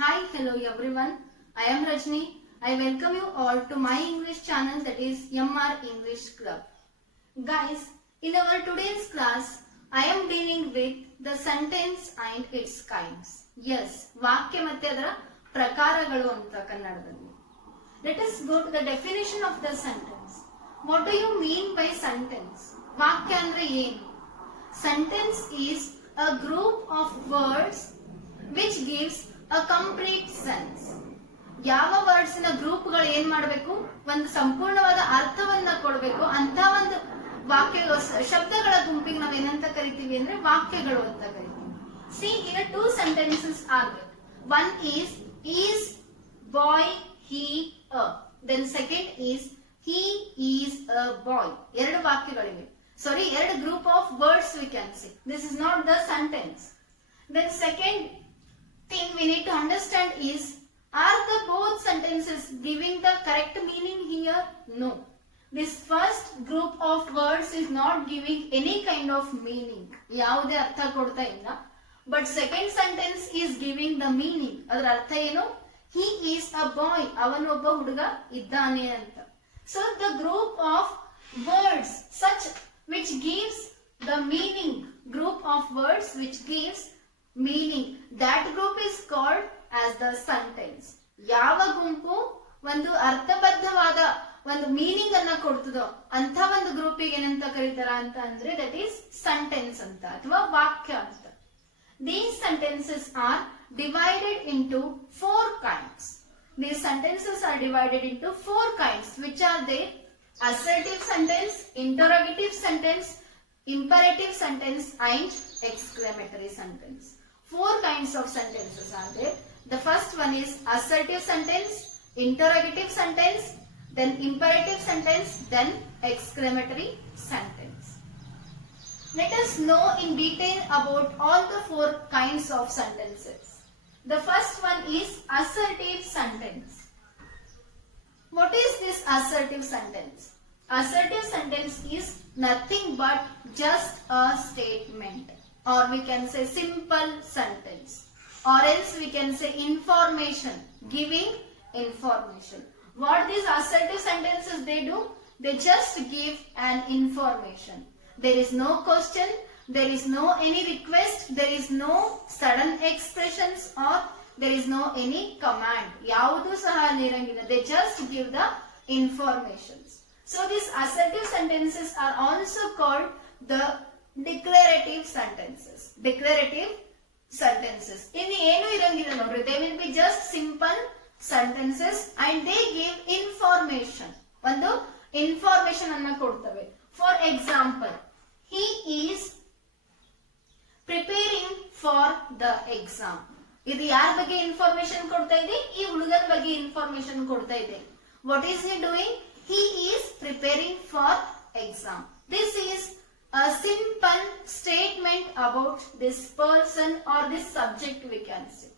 Hi, hello everyone. I am Rajni. I welcome you all to my English channel, that is MR English Club. Guys, in our today's class, I am dealing with the sentence and its kinds. Yes, ವಾಕ್ಯ ಮತ್ತೆ ಅದರ ಪ್ರಕಾರಗಳು ಅಂತ ಕನ್ನಡದಲ್ಲಿ. Let us go to the definition of the sentence. What do you mean by sentence? ವಾಕ್ಯ ಅಂದ್ರೆ ಏನು? Sentence is a group of words which gives a complete sense. ಯಾವ ವರ್ಡ್ಸ್ ನ ಗ್ರೂಪ್ ಗಳು ಏನ್ ಮಾಡಬೇಕು, ಒಂದು ಸಂಪೂರ್ಣವಾದ ಅರ್ಥವನ್ನ ಕೊಡಬೇಕು. ಅಂತ ಒಂದು ವಾಕ್ಯ ಶಬ್ದಗಳ ಗುಂಪಿಗೆ ನಾವ್ ಏನಂತ ಕರಿತೀವಿ ಅಂದ್ರೆ ವಾಕ್ಯಗಳು ಅಂತ ಕರಿತೀವಿ. See, here two sentences are there. One is boy he a. Then second is he is a boy. ಎರಡು ವಾಕ್ಯಗಳಿವೆ. Sorry, ಎರಡು group of words we can say. This is not the sentence. Then second thing we need to understand is, are the both sentences giving the correct meaning here? No. This first group of words is not giving any kind of meaning. ಯಾವುದೇ ಅರ್ಥ ಕೊಡ್ತಾ ಇಲ್ಲ. But second sentence is giving the meaning. ಅದರ ಅರ್ಥ ಏನು? He is a boy. ಅವನೊಬ್ಬ ಹುಡುಗ ಇದ್ದಾನೆ ಅಂತ. So the group of words such which gives the meaning, group of words which gives meaning, that group is called as the sentence. ಯಾವ ಗುಂಪು ಒಂದು ಅರ್ಥಬದ್ಧವಾದ ಒಂದು ಮೀನಿಂಗ್ ಅನ್ನ ಕೊಡ್ತದೋ ಅಂತ ಒಂದು ಗ್ರೂಪಿಗೆ ಏನಂತ ಕರೀತಾರ ಅಂತ ಅಂದ್ರೆ ದಟ್ ಈಸ್ ಸೆಂಟೆನ್ಸ್ ಅಂತ ಅಥವಾ ವಾಕ್ಯ ಅಂತ. These sentences are divided into four kinds. These sentences are divided into four kinds, which are there: assertive sentence, interrogative sentence, imperative sentence, and exclamatory sentence. Four kinds of sentences are there. The first one is assertive sentence, interrogative sentence, then imperative sentence, then exclamatory sentence. Let us know in detail about all the four kinds of sentences. The first one is assertive sentence. What is this assertive sentence? Assertive sentence is nothing but just a statement, or we can say simple sentence, or else we can say information, giving information. What these assertive sentences they do? They just give an information. There is no question, there is no any request, there is no sudden expressions, or there is no any command. ಯಾವುದು ಸಹ ಇರಂಗಿಲ್ಲ. They just give the informations. So these assertive sentences are also called the declarative sentences. Declarative sentences. In ಏನು ಇರಂಗಿಲ್ಲ ನೋಡ್ರಿ. They will be just simple sentences and they give information. ಒಂದು information ಅನ್ನ ಕೊಡ್ತವೆ. For example, he is preparing for the exam. ಇದು ಯಾರ ಬಗ್ಗೆ information ಕೊಡ್ತಾ ಇದೆ? ಈ ಹುಡುಗನ ಬಗ್ಗೆ information ಕೊಡ್ತಾ ಇದೆ. What is he doing? He is preparing for exam. This is a simple statement about this person or this subject we can say.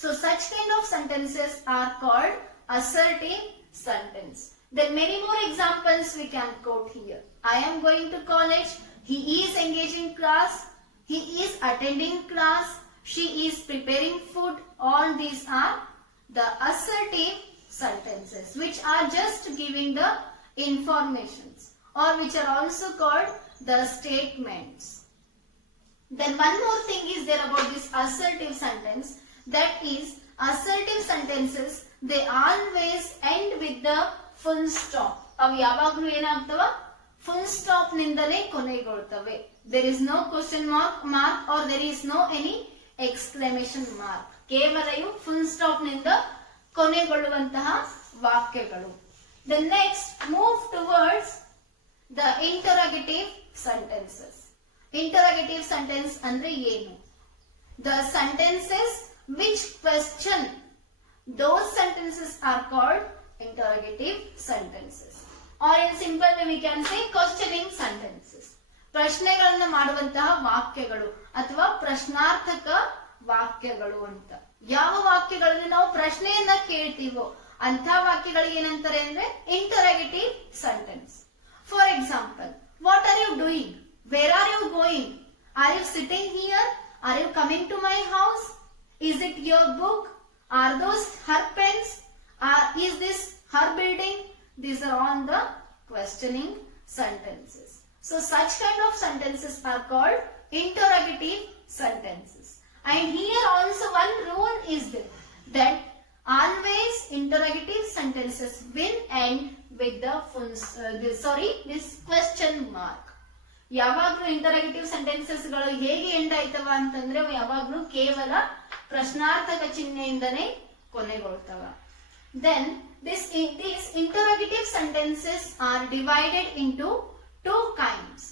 So such kind of sentences are called assertive sentence. Then many more examples we can quote here. I am going to college. He is engaging class. He is attending class. She is preparing food. All these are the assertive sentences which are just giving the informations, or which are also called the statements. Then one more thing is there about this assertive sentence, that is assertive sentences they always end with the full stop. ಅವು ಯಾವಾಗಲೂ ಏನಾಗ್ತವ? Full stop ನಿಂದಲೇ ಕೊನೆಗೊಳ್ತವೆ. There is no question mark or there is no any exclamation mark. ಕೇವಲ ಇವು full stop ನಿಂದ ಕೊನೆಗೊಳ್ಳುವಂತಹ ವಾಕ್ಯಗಳು. The next move towards the interrogative sentences. Interrogative sentence ಅಂದ್ರೆ ಏನು? The sentences which question, those sentences are called interrogative sentences, or in simple way we can say questioning sentences. ಪ್ರಶ್ನೆಗಳನ್ನು ಮಾಡುವಂತಹ ವಾಕ್ಯಗಳು ಅಥವಾ ಪ್ರಶ್ನಾರ್ಥಕ ವಾಕ್ಯಗಳು ಅಂತ. ಯಾವ ವಾಕ್ಯಗಳಲ್ಲಿ ನಾವು ಪ್ರಶ್ನೆಯನ್ನ ಕೇಳ್ತೀವೋ ಅಂತ ವಾಕ್ಯಗಳಿಗೆ ಏನಂತಾರೆ ಅಂದ್ರೆ interrogative sentence. For example, what are you doing? Where are you going? Are you sitting here? Are you coming to my house? Is it your book? Are those her pens? Is this her building? These are all the questioning sentences. So such kind of sentences are called interrogative sentences. And here also one rule is there, that always interrogative sentences will end with this question mark. ಯಾವಾಗ್ಲೂ interrogative sentences ಗಳು ಹೇಗೆ end ಆಯ್ತವ ಅಂತಂದ್ರೆ ಯಾವಾಗ್ಲೂ ಕೇವಲ ಪ್ರಶ್ನಾರ್ಥಕ ಚಿಹ್ನೆಯಿಂದನೇ ಕೊನೆಗೊಳ್ತವ. Then these interrogative sentences are divided into two kinds.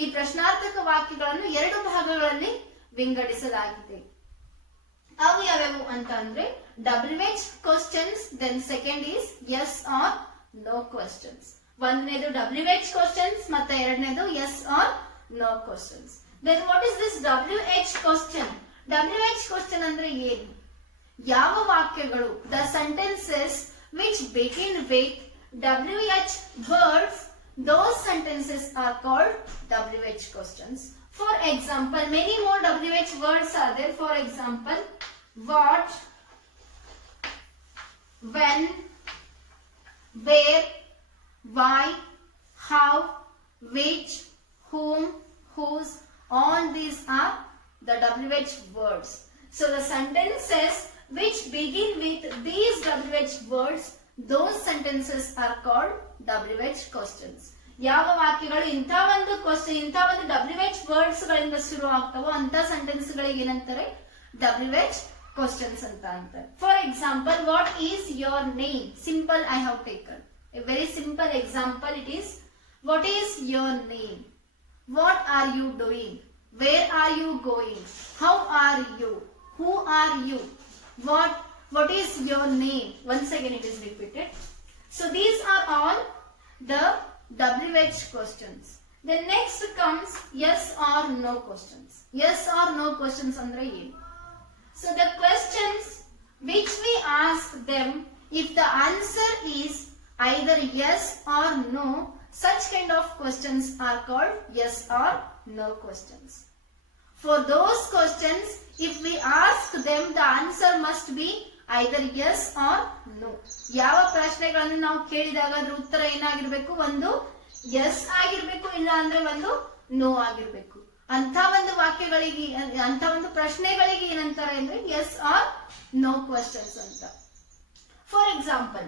ಈ ಪ್ರಶ್ನಾರ್ಥಕ ವಾಕ್ಯಗಳನ್ನು ಎರಡು ಭಾಗಗಳಲ್ಲಿ ವಿಂಗಡಿಸಲಾಗಿದೆ. ಅವು ಯಾವ್ಯಾವು ಅಂತ ಅಂದ್ರೆ WH questions, then second is yes or no questions. ಒಂದನೇದು WH questions ಮತ್ತೆ ಎರಡನೇದು yes or no questions. Then what is this WH question? WH question ಅಂದ್ರೆ ಏನು? ಯಾವ ವಾಕ್ಯಗಳು, the sentences which begin with WH words, those sentences are called WH questions. For example, many more WH words are there. For example, what, when, where, why, how, which, whom, whose, all these are the WH words. So the sentences which begin with these WH words, those sentences are called WH questions. ಯಾವ ವಾಕ್ಯಗಳು ಇಂಥ ಒಂದು question, ಇಂಥ ಒಂದು WH words ಗಳಿಂದ ಶುರು ಆಗ್ತಾವೋ ಅಂತ sentence ಗಳಿಗೆ ಏನಂತಾರೆ? WH questions ಅಂತ ಅಂತಾರೆ. For example, what is your name? Simple I have taken a very simple example. It is, what is your name? What are you doing? Where are you going? How are you? Who are you? What is your name? Once again it is repeated. So these are all the WH questions. The next comes yes or no questions. Yes or no questions andre ಏನು? So the questions which we ask them, if the answer is either yes or no, such kind of questions are called yes or no questions. For those questions, if we ask them, the answer must be either yes or no. ಯಾವ ಪ್ರಶ್ನೆಗಳನ್ನು ನಾವು ಕೇಳಿದಾಗ ಅದರ ಉತ್ತರ ಏನಾಗಿರ್ಬೇಕು? ಒಂದು yes ಆಗಿರ್ಬೇಕು, ಇಲ್ಲ ಅಂದ್ರೆ ಒಂದು no ಆಗಿರ್ಬೇಕು. ಅಂತ ಒಂದು ವಾಕ್ಯಗಳಿಗೆ, ಅಂತ ಒಂದು ಪ್ರಶ್ನೆಗಳಿಗೆ ಏನಂತಾರೆ ಅಂದ್ರೆ yes or no questions ಅಂತ. For example,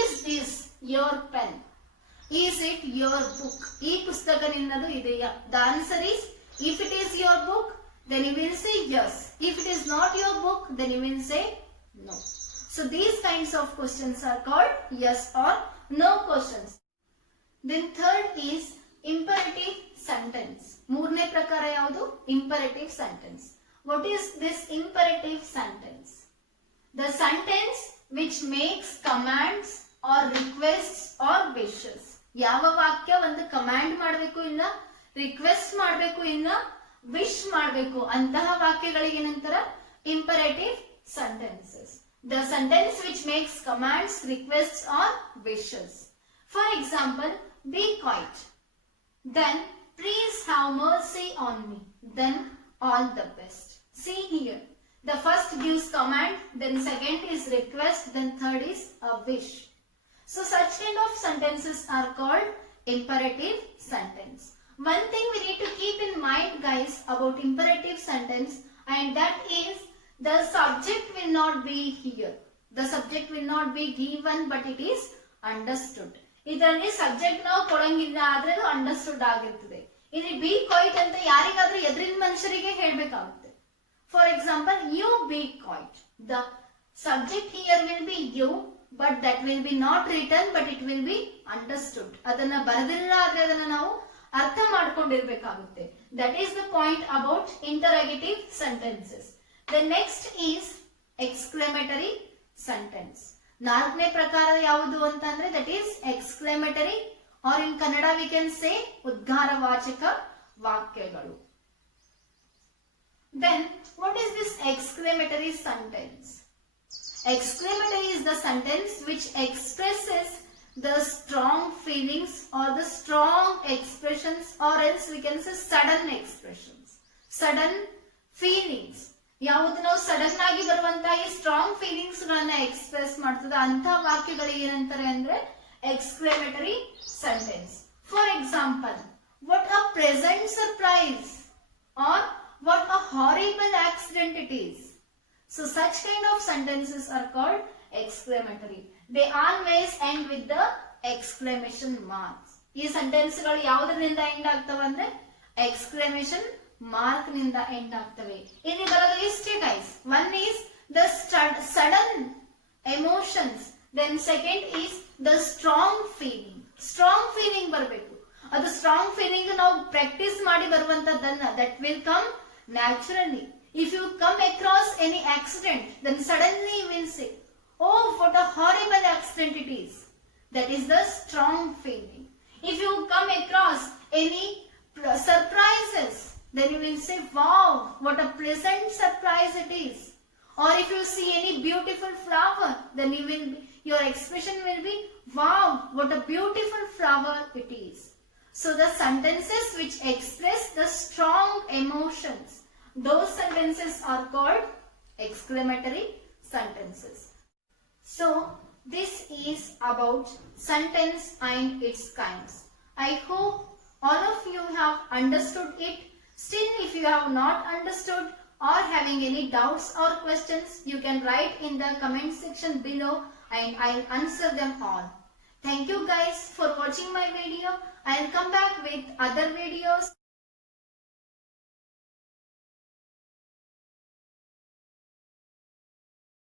is this your pen? Is it your book? ಈ ಪುಸ್ತಕ ನಿನ್ನದು ಇದೆಯಾ? The answer is, if it is your book, then you will say yes. If it is not your book, then you will say no. So these kinds of questions are called yes or no questions. Then third is imperative sentence. ಮೂರನೇ ಪ್ರಕಾರ ಯಾವುದು? Imperative sentence. What is this imperative sentence? The sentence which makes commands or requests or wishes. ಯಾವ ವಾಕ್ಯ ಒಂದು command ಮಾಡಬೇಕು, ಇಲ್ಲ request ಮಾಡಬೇಕು, ಇಲ್ಲ ವಿಶ್ ಮಾಡಬೇಕು, ಅಂತಹ ವಾಕ್ಯಗಳಿಗೆ ಏನಂತಾರ? Imperative sentences. The sentence which makes commands, requests or wishes. For example, be quiet. Then please have mercy on me. Then all the best. See here. The first gives command, then second is request, then third is a wish. So such kind of sentences are called imperative sentence. One thing we need to keep in mind, guys, about imperative sentence, and that is the subject will not be here. The subject will not be given, but it is understood. ಇದರಲ್ಲಿ subject ನಾವು ಕೊಡಂಗಿಲ್ಲ, ಆದ್ರೆ ಅದು understood ಆಗಿರ್ತದೆ. ಇಲ್ಲಿ B quite ಅಂತ ಯಾರಿಗಾದ್ರೂ ಎದುರಿನ ಮನುಷ್ಯರಿಗೆ ಹೇಳ್ಬೇಕಾಗುತ್ತೆ. For example, you be quiet. The subject here will be you, but that will be not written, but it will be understood. ಅದನ್ನ ಬರೆದಿಲ್ಲ, ಆದ್ರೆ ಅದನ್ನ ನಾವು ಅರ್ಥ ಮಾಡ್ಕೊಂಡಿರ್ಬೇಕಾಗುತ್ತೆ. That is the point about interrogative sentences. The next is exclamatory sentence. ನಾಲ್ಕನೇ ಪ್ರಕಾರ ಯಾವುದು ಅಂತಂದ್ರೆ that is exclamatory, or in Kannada we can say ಉದ್ಗಾರವಾಚಕ ವಾಕ್ಯಗಳು. Then what is this exclamatory sentence? Exclamatory is the sentence which expresses the strong feelings or the strong expressions, or else we can say sudden expressions, sudden feelings. ಯಾವುದು ನಾವು sudden ಆಗಿ ಬರುವಂತಹ ಈ strong feelings ಗಳನ್ನ express ಮಾಡ್ತದೆ ಅಂತ ವಾಕ್ಯಗಳಿಗೆ ಏನಂತಾರೆ ಅಂದ್ರೆ exclamatory sentence. For example, what a pleasant surprise, or what a horrible accident it is. So such kind of sentences are called exclamatory. They always end with the exclamation marks. ಈ sentence ಗಳು ಯಾವುದರಿಂದ end ಆಗ್ತವೆ ಅಂದ್ರೆ exclamation mark ನಿಂದ end ಆಗ್ತವೆ. ಇಲ್ಲಿ ಬರೋದು ಇಷ್ಟೇ guys. One is the sudden emotions, then second is the strong feeling. Strong feeling ಬರಬೇಕು. ಅದು ಸ್ಟ್ರಾಂಗ್ ಫೀಲಿಂಗ್ ನಾವು ಪ್ರಾಕ್ಟೀಸ್ ಮಾಡಿ ಬರುವಂತದ್ದನ್ನ, that will come naturally. If you come across any accident, then suddenly you will say, oh what a horrible accident it is. That is the strong feeling. If you come across any surprises, then you will say, wow what a pleasant surprise it is. Or if you see any beautiful flower, then your expression will be, wow what a beautiful flower it is. So the sentences which express the strong emotions, those sentences are called exclamatory sentences. So this is about sentence and its kinds. I hope all of you have understood it. Still, if you have not understood or having any doubts or questions, you can write in the comment section below and I'll answer them all. Thank you guys for watching my video. I'll come back with other videos.